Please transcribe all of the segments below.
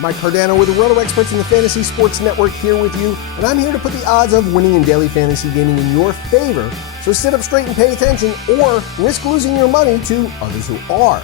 Mike Cardano with the Roto Experts in the Fantasy Sports Network here with you, and I'm here to put the odds of winning in daily fantasy gaming in your favor. So sit up straight and pay attention, or risk losing your money to others who are.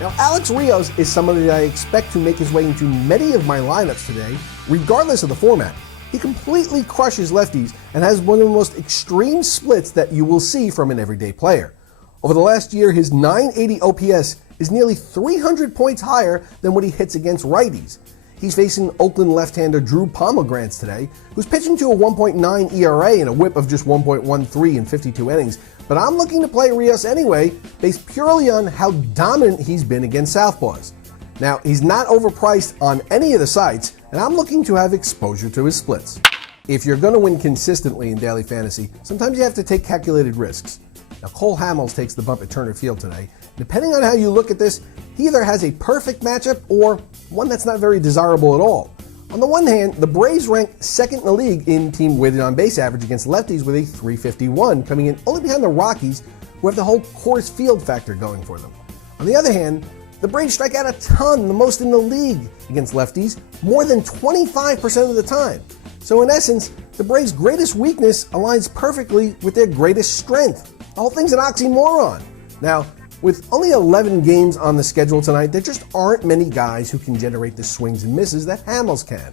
Now, Alex Rios is somebody that I expect to make his way into many of my lineups today, regardless of the format. He completely crushes lefties and has one of the most extreme splits that you will see from an everyday player. Over the last year, his 980 OPS is nearly 300 points higher than what he hits against righties. He's facing Oakland left-hander Drew Pomegrantz today, who's pitching to a 1.9 ERA and a whip of just 1.13 in 52 innings. But I'm looking to play Rios anyway, based purely on how dominant he's been against southpaws. Now, he's not overpriced on any of the sites, and I'm looking to have exposure to his splits. If you're going to win consistently in daily fantasy, sometimes you have to take calculated risks. Now, Cole Hamels takes the bump at Turner Field today. Depending on how you look at this, he either has a perfect matchup or one that's not very desirable at all. On the one hand, the Braves rank second in the league in team weighted on base average against lefties with a 351, coming in only behind the Rockies, who have the whole Coors Field factor going for them. On the other hand, the Braves strike out a ton, the most in the league against lefties, more than 25% of the time. So in essence, the Braves' greatest weakness aligns perfectly with their greatest strength. The whole thing's an oxymoron. Now, with only 11 games on the schedule tonight, there just aren't many guys who can generate the swings and misses that Hamels can.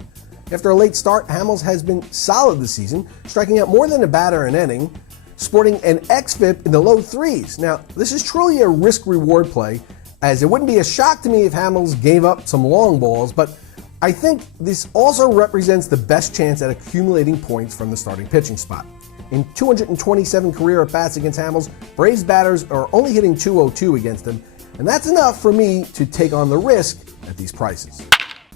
After a late start, Hamels has been solid this season, striking out more than a batter an inning, sporting an xFIP in the low threes. Now, this is truly a risk-reward play, as it wouldn't be a shock to me if Hamels gave up some long balls, but I think this also represents the best chance at accumulating points from the starting pitching spot. In 227 career at-bats against Hamels, Braves batters are only hitting .202 against him, and that's enough for me to take on the risk at these prices.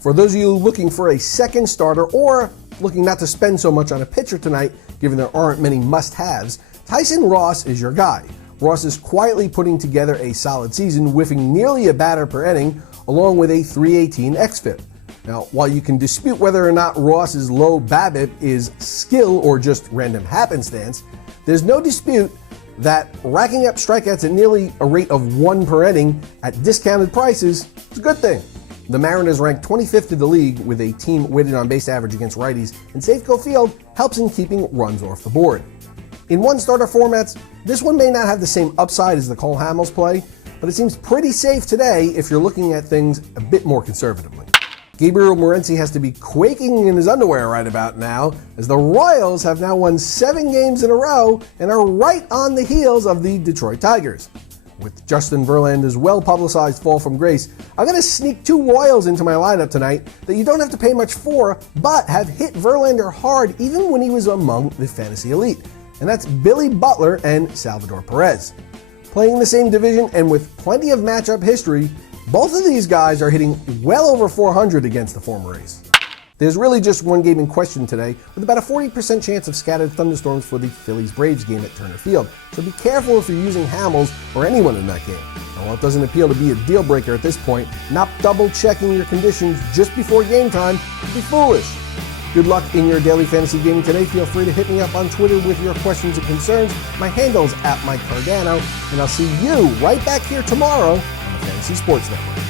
For those of you looking for a second starter or looking not to spend so much on a pitcher tonight, given there aren't many must-haves, Tyson Ross is your guy. Ross is quietly putting together a solid season, whiffing nearly a batter per inning, along with a 318 xFIP. Now, while you can dispute whether or not Ross's low BABIP is skill or just random happenstance, there's no dispute that racking up strikeouts at nearly a rate of 1 per inning at discounted prices is a good thing. The Mariners rank 25th in the league with a team weighted on base average against righties, and Safeco Field helps in keeping runs off the board. In one-starter formats, this one may not have the same upside as the Cole Hamels play, but it seems pretty safe today if you're looking at things a bit more conservatively. Gabriel Morency has to be quaking in his underwear right about now, as the Royals have now won 7 games in a row and are right on the heels of the Detroit Tigers. With Justin Verlander's well-publicized fall from grace, I'm going to sneak 2 Royals into my lineup tonight that you don't have to pay much for, but have hit Verlander hard even when he was among the fantasy elite. And that's Billy Butler and Salvador Perez. Playing in the same division and with plenty of matchup history, both of these guys are hitting well over 400 against the former ace. There's really just one game in question today, with about a 40% chance of scattered thunderstorms for the Phillies-Braves game at Turner Field, so be careful if you're using Hamels or anyone in that game. And while it doesn't appeal to be a deal breaker at this point, not double-checking your conditions just before game time would be foolish. Good luck in your daily fantasy gaming today. Feel free to hit me up on Twitter with your questions and concerns. My handle's @MikeCardano, and I'll see you right back here tomorrow on the Fantasy Sports Network.